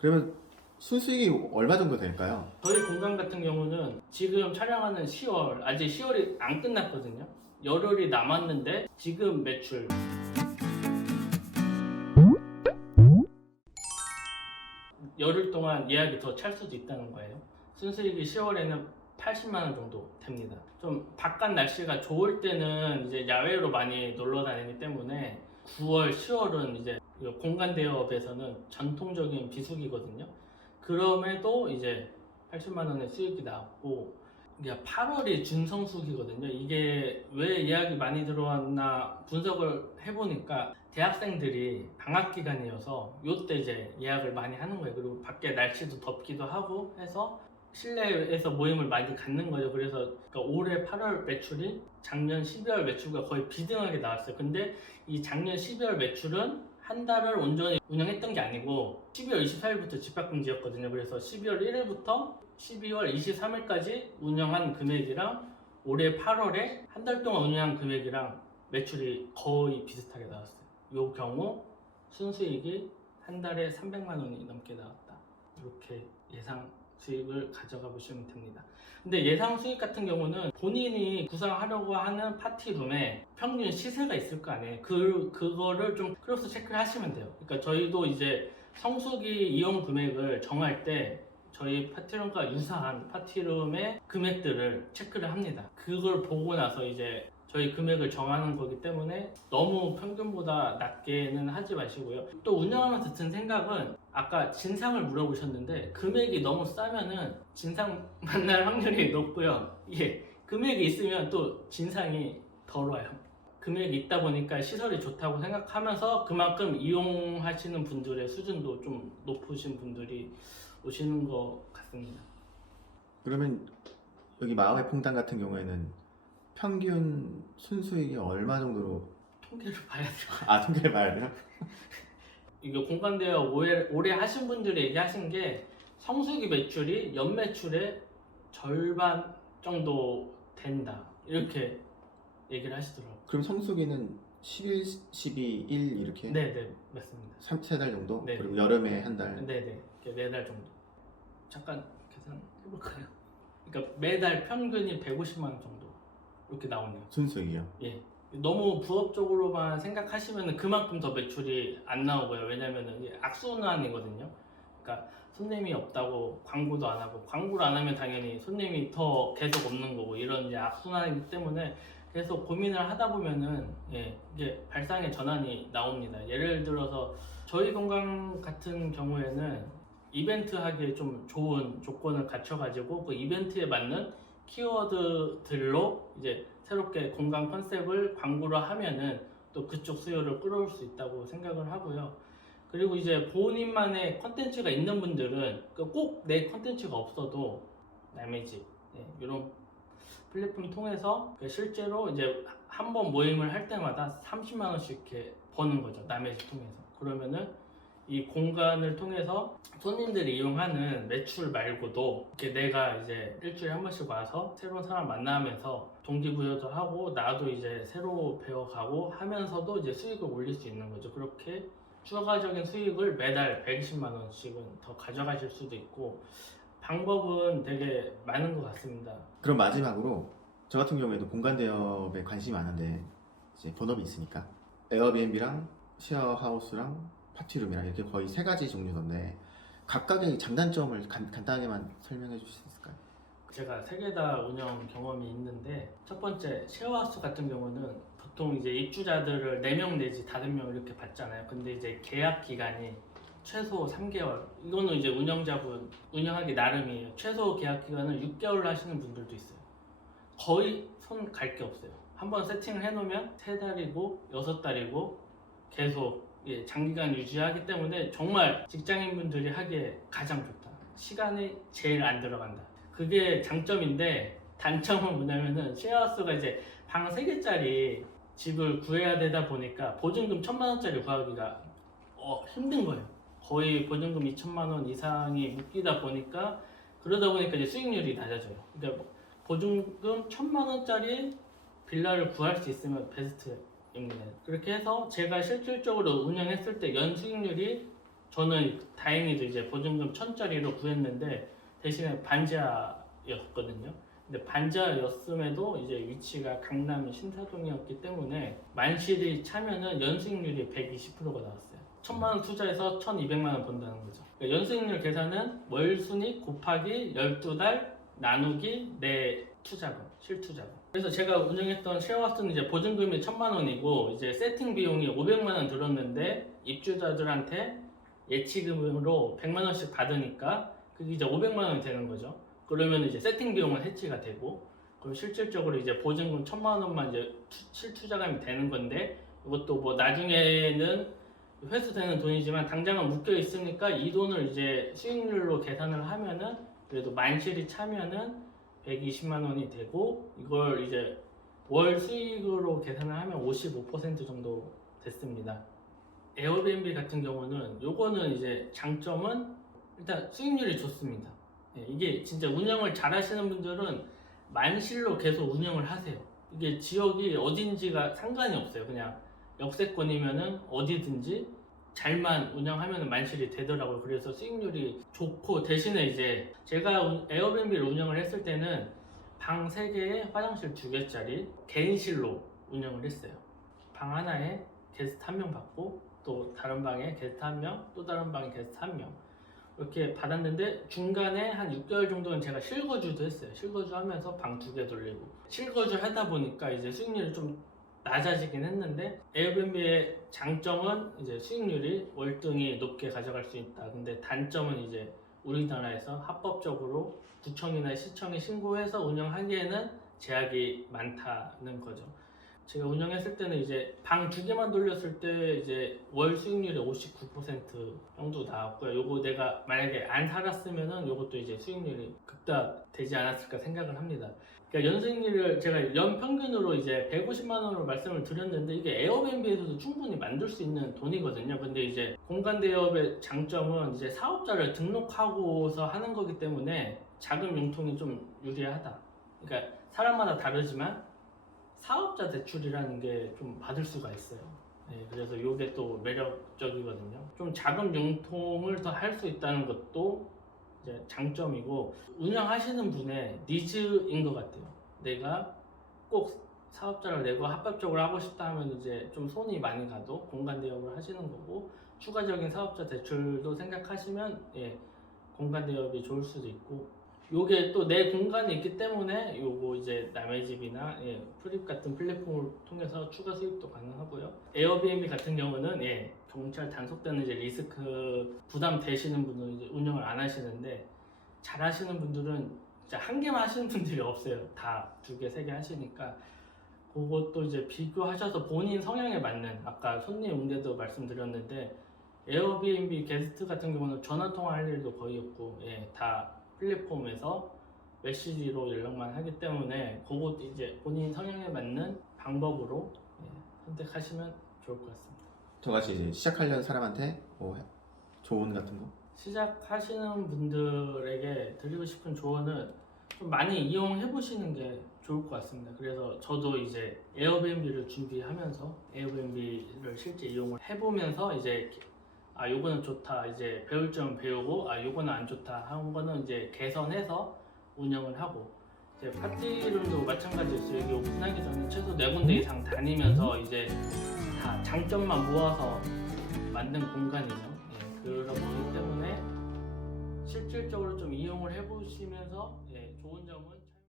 그러면 순수익이 얼마 정도 될까요? 저희 공간 같은 경우는 지금 촬영하는 10월, 아직 10월이 안 끝났거든요. 열흘이 남았는데 지금 매출 열흘 동안 예약이 더 찰 수도 있다는 거예요. 순수익이 10월에는 80만 원 정도 됩니다. 좀 바깥 날씨가 좋을 때는 이제 야외로 많이 놀러 다니기 때문에 9월, 10월은 이제 공간 대여업에서는 전통적인 비수기거든요. 그럼에도 이제 80만 원의 수익이 나왔고, 이게 8월이 준성수기거든요. 이게 왜 예약이 많이 들어왔나 분석을 해보니까 대학생들이 방학 기간이어서 요때 이제 예약을 많이 하는 거예요. 그리고 밖에 날씨도 덥기도 하고 해서 실내에서 모임을 많이 갖는 거죠. 그래서 그러니까 올해 8월 매출이 작년 12월 매출과 거의 비등하게 나왔어요. 근데 이 작년 12월 매출은 한 달을 온전히 운영했던 게 아니고 12월 24일부터 집합금지였거든요. 그래서 12월 1일부터 12월 23일까지 운영한 금액이랑 올해 8월에 한 달 동안 운영한 금액이랑 매출이 거의 비슷하게 나왔어요. 이 경우 순수익이 한 달에 300만 원이 넘게 나왔다. 이렇게 예상 수익을 가져가 보시면 됩니다. 근데 예상 수익 같은 경우는 본인이 구상하려고 하는 파티룸에 평균 시세가 있을 거 아니에요. 그거를 좀 크로스 체크를 하시면 돼요. 그러니까 저희도 이제 성수기 이용 금액을 정할 때 저희 파티룸과 유사한 파티룸의 금액들을 체크를 합니다. 그걸 보고 나서 이제 저희 금액을 정하는 거기 때문에 너무 평균보다 낮게는 하지 마시고요. 또 운영하면서 든 생각은 아까 진상을 물어보셨는데 금액이 너무 싸면은 진상 만날 확률이 높고요. 예, 금액이 있으면 또 진상이 덜 와요. 금액이 있다 보니까 시설이 좋다고 생각하면서 그만큼 이용하시는 분들의 수준도 좀 높으신 분들이 오시는 것 같습니다. 그러면 여기 마음의 퐁당 같은 경우에는 평균 순수익이 얼마 정도로 통계를 봐야 돼요. 통계를 봐야 돼요? 이거 공간대여 오래 하신 분들이 얘기하신 게 성수기 매출이 연 매출의 절반 정도 된다 이렇게 얘기를 하시더라고요. 그럼 성수기는 11, 12, 1 이렇게? 네네 맞습니다. 3, 3달 정도? 네. 그리고 여름에 한 달? 네네 매달 정도. 잠깐 계산해볼까요? 그러니까 매달 평균이 150만 원 정도 이렇게 나오네요. 순수익이요? 예. 너무 부업적으로만 생각하시면 그만큼 더 매출이 안 나오고요. 왜냐면은 이게 악순환이거든요. 그러니까 손님이 없다고 광고도 안 하고 광고를 안 하면 당연히 손님이 더 계속 없는 거고 이런 이제 악순환이기 때문에 계속 고민을 하다 보면은 이게 발상의 전환이 나옵니다. 예를 들어서 저희 건강 같은 경우에는 이벤트 하기에 좀 좋은 조건을 갖춰가지고 그 이벤트에 맞는 키워드들로 이제 새롭게 건강 컨셉을 광고를 하면은 또 그쪽 수요를 끌어올 수 있다고 생각을 하고요. 그리고 이제 본인만의 컨텐츠가 있는 분들은 꼭 내 컨텐츠가 없어도 남의 집 이런 플랫폼 통해서 실제로 이제 한 번 모임을 할 때마다 30만 원씩 이렇게 버는 거죠. 남의 집 통해서. 그러면은 이 공간을 통해서 손님들이 이용하는 매출 말고도 이렇게 내가 이제 일주일에 한 번씩 와서 새로운 사람 만나면서 동기부여도 하고 나도 이제 새로 배워가고 하면서도 이제 수익을 올릴 수 있는 거죠. 그렇게 추가적인 수익을 매달 120만 원씩은 더 가져가실 수도 있고 방법은 되게 많은 것 같습니다. 그럼 마지막으로 저 같은 경우에도 공간 대여에 관심이 많은데 이제 본업이 있으니까 에어비앤비랑 쉐어하우스랑 파티룸이랑 이렇게 거의 세 가지 종류던데 각각의 장단점을 간단하게만 설명해 주실 수 있을까요? 제가 세 개 다 운영 경험이 있는데 첫 번째 쉐어하우스 같은 경우는 보통 이제 입주자들을 4명 내지 5명 이렇게 받잖아요. 근데 이제 계약 기간이 최소 3개월 이거는 이제 운영자분 운영하기 나름이에요. 최소 계약 기간은 6개월로 하시는 분들도 있어요. 거의 손 갈 게 없어요. 한번 세팅을 해놓으면 3달이고 6달이고 계속 장기간 유지하기 때문에 정말 직장인분들이 하기에 가장 좋다. 시간이 제일 안 들어간다. 그게 장점인데 단점은 뭐냐면은 쉐어하우스가 이제 방 3개짜리 집을 구해야 되다 보니까 보증금 1,000만 원짜리 구하기가 힘든 거예요. 거의 보증금 2천만 원 이상이 묶이다 보니까 그러다 보니까 이제 수익률이 낮아져요. 그러니까 보증금 1,000만 원짜리 빌라를 구할 수 있으면 베스트입니다. 그렇게 해서 제가 실질적으로 운영했을 때 연 수익률이 저는 다행히도 이제 보증금 1,000짜리로 구했는데 대신에 반지하였거든요. 근데 반지하였음에도 이제 위치가 강남 신사동이었기 때문에 만실이 차면은 연수익률이 120%가 나왔어요. 1,000만 원 투자해서 1,200만 원 번다는 거죠. 그러니까 연수익률 계산은 월 순이익 곱하기 12달 나누기 내 투자금, 실투자금. 그래서 제가 운영했던 쉐어하우스는 이제 보증금이 1,000만 원이고 이제 세팅 비용이 500만 원 들었는데 입주자들한테 예치금으로 100만 원씩 받으니까 그게 이제 500만 원이 되는 거죠. 그러면 이제 세팅 비용은 해치가 되고 그럼 실질적으로 이제 보증금 1,000만 원만 이제 실투자금이 되는 건데 이것도 뭐 나중에는 회수되는 돈이지만 당장은 묶여 있으니까 이 돈을 이제 수익률로 계산을 하면은 그래도 만실이 차면은 120만 원이 되고 이걸 이제 월 수익으로 계산을 하면 55% 정도 됐습니다. 에어비앤비 같은 경우는 요거는 이제 장점은 일단 수익률이 좋습니다. 예, 이게 진짜 운영을 잘 하시는 분들은 만실로 계속 운영을 하세요. 이게 지역이 어딘지가 상관이 없어요. 그냥 역세권이면은 어디든지 잘만 운영하면 만실이 되더라고요. 그래서 수익률이 좋고 대신에 이제 제가 에어비앤비를 운영을 했을 때는 방 3개에 화장실 2개짜리 개인실로 운영을 했어요. 방 하나에 게스트 1명 받고 또 다른 방에 게스트 1명, 또 다른 방에 게스트 1명 이렇게 받았는데 중간에 한 6개월 정도는 제가 실거주도 했어요. 실거주 하면서 방 2개 돌리고 실거주 하다 보니까 이제 수익률이 좀 낮아지긴 했는데 에어비앤비의 장점은 이제 수익률이 월등히 높게 가져갈 수 있다. 근데 단점은 이제 우리나라에서 합법적으로 구청이나 시청에 신고해서 운영하기에는 제약이 많다는 거죠. 제가 운영했을 때는 이제 방 2개만 돌렸을 때 이제 월 수익률이 59% 정도 나왔고요. 요거 내가 만약에 안 살았으면은 요것도 이제 수익률이 극대화되지 않았을까 생각을 합니다. 그러니까 연수익률을 제가 연 평균으로 이제 150만 원으로 말씀을 드렸는데 이게 에어비앤비에서도 충분히 만들 수 있는 돈이거든요. 근데 이제 공간 대여업의 장점은 이제 사업자를 등록하고서 하는 거기 때문에 자금 융통이 좀 유리하다. 그러니까 사람마다 다르지만 사업자 대출이라는 게 좀 받을 수가 있어요. 네, 그래서 이게 또 매력적이거든요. 좀 자금 융통을 더 할 수 있다는 것도 이제 장점이고 운영하시는 분의 니즈인 것 같아요. 내가 꼭 사업자를 내고 합법적으로 하고 싶다 하면 이제 좀 손이 많이 가도 공간 대여업을 하시는 거고 추가적인 사업자 대출도 생각하시면 예, 공간 대여업이 좋을 수도 있고 요게 또 내 공간이 있기 때문에 요거 이제 남의 집이나 예, 프립 같은 플랫폼을 통해서 추가 수입도 가능하고요. 에어비앤비 같은 경우는 예, 경찰 단속되는 이제 리스크 부담 되시는 분들은 이제 운영을 안 하시는데 잘 하시는 분들은 진짜 한 개만 하시는 분들이 없어요. 다 2개, 3개 하시니까 그것도 이제 비교하셔서 본인 성향에 맞는 아까 손님 응대도 말씀드렸는데 에어비앤비 게스트 같은 경우는 전화 통화할 일도 거의 없고 예, 다 플랫폼에서 메시지로 연락만 하기 때문에 그것 이제 본인 성향에 맞는 방법으로 선택하시면 좋을 것 같습니다. 저같이 이제 시작하려는 사람한테 뭐 조언 같은 거? 시작하시는 분들에게 드리고 싶은 조언은 좀 많이 이용해 보시는 게 좋을 것 같습니다. 그래서 저도 이제 에어비앤비를 준비하면서 에어비앤비를 실제 이용을 해보면서 이제 아 요거는 좋다 이제 배울 점은 배우고 아 요거는 안 좋다 하는 거는 이제 개선해서 운영을 하고 이제 파티룸도 마찬가지였어요. 여기 오픈하기 전에 최소 4군데 이상 다니면서 이제 다 장점만 모아서 만든 공간이죠. 예, 그런 거기 때문에 실질적으로 좀 이용을 해보시면서 예, 좋은 점은